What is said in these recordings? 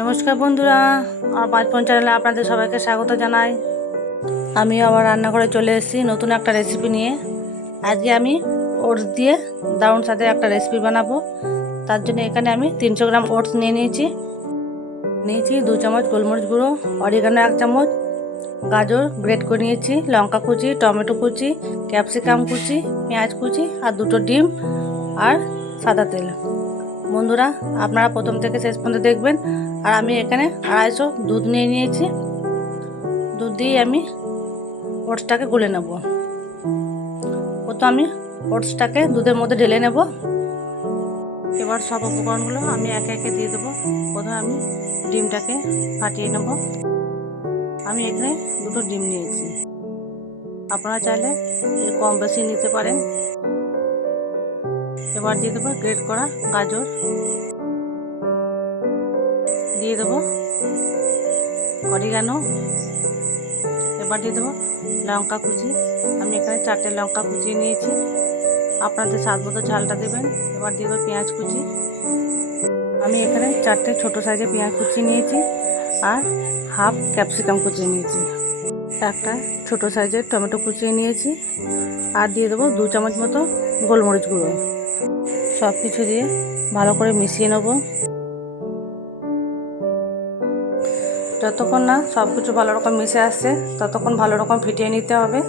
নমস্কার বন্ধুরা, আমার পাঁচপন চ্যানেলে আপনাদের সবাইকে স্বাগত জানাই। আমি আবার রান্নাঘরে চলে এসেছি নতুন একটা রেসিপি নিয়ে। আজকে আমি ওটস দিয়ে দারুণ সাথে একটা রেসিপি বানাবো। তার জন্য এখানে আমি তিনশো গ্রাম ওটস নিয়ে নিয়েছি। নিয়েছি দু চামচ গোলমরিচ গুঁড়ো, অরিগানো এক চামচ, গাজর গ্রেট করে নিয়েছি, লঙ্কা কুচি, টমেটো কুচি ক্যাপসিকাম কুচি, পেঁয়াজ কুচি আর দুটো ডিম আর সাদা তেল। বন্ধুরা, আপনারা প্রথম থেকে শেষ পর্যন্ত দেখবেন আর আমি এখানে আড়াইশো দুধ নিয়ে নিয়েছি। দুধ দিয়ে আমি ওটসটাকে গুলে নেব। প্রথম আমি ওটসটাকে দুধের মধ্যে ঢেলে নেব। এবার সব উপকরণগুলো আমি একে একে দিয়ে দেবো। প্রথমে আমি ডিমটাকে ফাটিয়ে নেব। আমি এখানে দুটো ডিম নিয়েছি। আপনারা চাইলে কম বেশি নিতে পারেন। এবার দিয়ে দেবো গ্রেট করা গাজর। দিয়ে দেবো। অরিগানো, এবার দিয়ে দেবো লঙ্কা কুচি। আমি এখানে চারটে লঙ্কা কুচিয়ে নিয়েছি। আপনাদের স্বাদ মতো ঝালটা দেবেন। এবার দিয়ে দেবো পেঁয়াজ কুচি। আমি এখানে চারটে ছোট সাইজে পেঁয়াজ কুচি নিয়েছি আর হাফ ক্যাপসিকাম কুচিয়ে নিয়েছি। একটা ছোট সাইজের টমেটো কুচিয়ে নিয়েছি আর দিয়ে দেবো দু চামচ মতো গোলমরিচ গুঁড়ো। সব কিছু দিয়ে ভালো করে মিশিয়ে নেব। যতক্ষণ না সব কিছু ভালো রকম মিশে আসছে, ততক্ষণ ভালো রকম ফিটিয়ে নিতে হবে।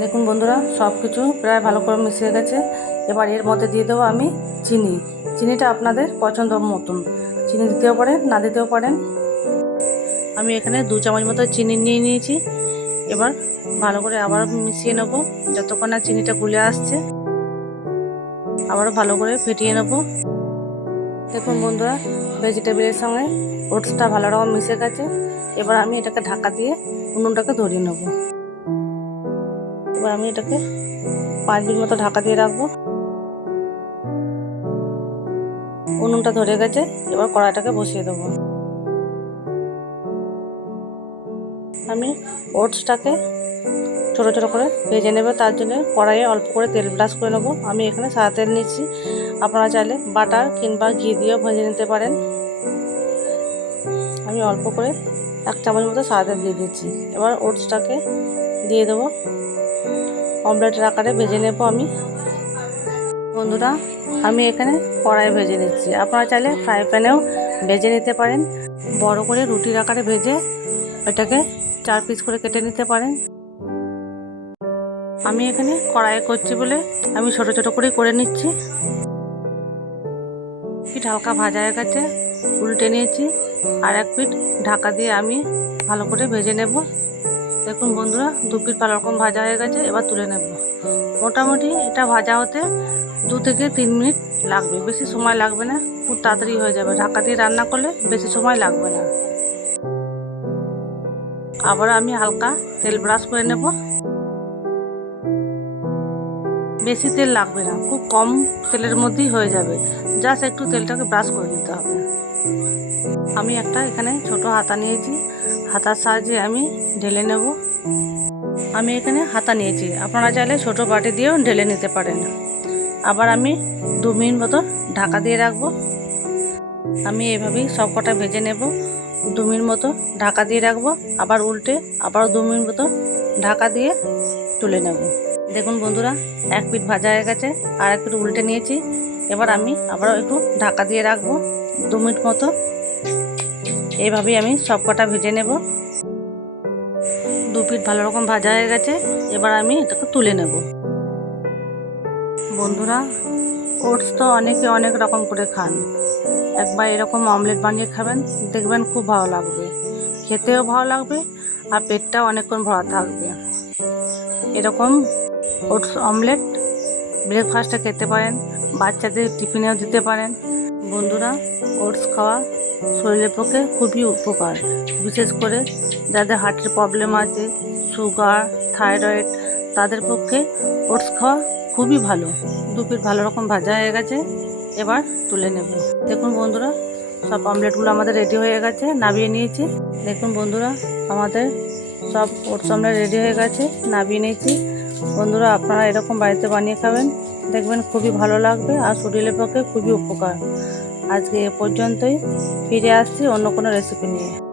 দেখুন বন্ধুরা সব কিছু প্রায় ভালো করে মিশে গেছে। এবার এর মধ্যে দিয়ে দেবো আমি চিনি। চিনিটা আপনাদের পছন্দ মতন। চিনি দিতেও পারেন, না দিতেও পারেন। আমি এখানে দু চামচ মতো চিনি নিয়ে নিয়েছি। এবার ভালো করে আবার মিশিয়ে নেব, যতক্ষণ না চিনিটা গুলে আসছে। আবারও ভালো করে ফেটিয়ে নেব। দেখুন বন্ধুরা ভেজিটেবিলের সঙ্গে ওটসটা ভালো রকম মিশে গেছে। এবার আমি এটাকে ঢাকা দিয়ে উনুনটাকে ধরিয়ে নেব। এবার আমি এটাকে পাঁচ মিনিট মতো ঢাকা দিয়ে রাখব। উনুনটা ধরে গেছে, এবার কড়াইটাকে বসিয়ে দেবো। আমি ওটসটাকে ছোটো ছোটো করে ভেজে নেবে, তার জন্য কড়াইয়ে অল্প করে তেল ব্রাশ করে নেব। আমি এখানে সাদা তেল নিচ্ছি। আপনারা চাইলে বাটার কিংবা ঘি দিয়েও ভেজে নিতে পারেন। আমি অল্প করে এক চামচ মতো সাদা তেল দিয়ে দিচ্ছি। এবার ওটসটাকে দিয়ে দেবো। অমলেটের আকারে ভেজে নেব আমি। বন্ধুরা, আমি এখানে কড়াই ভেজে নিচ্ছি। আপনারা চাইলে ফ্রাই প্যানেও ভেজে নিতে পারেন। বড় করে রুটির আকারে ভেজে এটাকে চার পিস করে কেটে নিতে পারেন। আমি এখানে কড়াইয়ে করছি বলে আমি ছোট ছোট করে করে নিচ্ছি। পিঠ হালকা ভাজা হয়ে গেছে, উল্টে নিয়েছি। আর এক পিঠ ঢাকা দিয়ে আমি ভালো করে ভেজে নেব। দেখুন বন্ধুরা, দু পিঠ ভালো রকম ভাজা হয়ে গেছে, এবার তুলে নেব। মোটামুটি এটা ভাজা হতে দু থেকে তিন মিনিট লাগবে। বেশি সময় লাগবে না, খুব তাড়াতাড়ি হয়ে যাবে। ঢাকা দিয়ে রান্না করলে বেশি সময় লাগবে না। আবার আমি হালকা তেল ব্রাশ করে নেব। বেশি তেল লাগবে না, খুব কম তেলের মধ্যেই হয়ে যাবে। জাস্ট একটু তেলটাকে ব্রাশ করে দিতে হবে। আমি একটা এখানে ছোট হাতা নিয়েছি, হাতার সাহায্যে আমি ঢেলে নেব। আমি এখানে হাতা নিয়েছি, আপনারা চাইলে ছোট বাটি দিয়েও ঢেলে নিতে পারেন। আবার আমি দু মিনিট মতো ঢাকা দিয়ে রাখব। আমি এভাবেই সব কটা ভেজে নেব। দু মিনিট মতো ঢাকা দিয়ে রাখব, আবার উল্টে আবার দু মিনিট মতো ঢাকা দিয়ে তুলে নেব। দেখুন বন্ধুরা, এক পিঠ ভাজা হয়ে গেছে, আর এক পিঠ উল্টে নিয়েছি। এবার আমি আবারও একটু ঢাকা দিয়ে রাখব দু মিনিট মতো। এইভাবেই আমি সব কটা ভেজে নেব। দু পিঠ ভালো রকম ভাজা হয়ে গেছে, এবার আমি এটাকে তুলে নেব। বন্ধুরা, ওটস তো অনেকে অনেক রকম করে খান। একবার এরকম অমলেট বানিয়ে খাবেন, দেখবেন খুব ভালো লাগবে। খেতেও ভালো লাগবে আর পেটটাও অনেকক্ষণ ভরা থাকবে। এরকম ওটস অমলেট ব্রেকফাস্টে খেতে পারেন, বাচ্চাদের টিফিনেও দিতে পারেন। বন্ধুরা, ওটস খাওয়া শরীরের পক্ষে খুবই উপকার, বিশেষ করে যাদের হার্টের প্রবলেম আছে, সুগার, থাইরয়েড, তাদের পক্ষে ওটস খাওয়া খুবই ভালো। দুপির ভালো রকম ভাজা হয়ে গেছে। এবার তুলে নেব। দেখুন বন্ধুরা, সব অমলেটগুলো আমাদের রেডি হয়ে গেছে নামিয়ে নিয়েছি। দেখুন বন্ধুরা, আমাদের সব ওটস অমলেট রেডি হয়ে গেছে নামিয়ে নিয়েছি। বন্ধুরা, আপনারা এরকম বাড়িতে বানিয়ে খাবেন, দেখবেন খুবই ভালো লাগবে আর শরীরের পক্ষে খুবই উপকার। আজকে এ পর্যন্তই, ফিরে আসছি অন্য কোনো রেসিপি নিয়ে।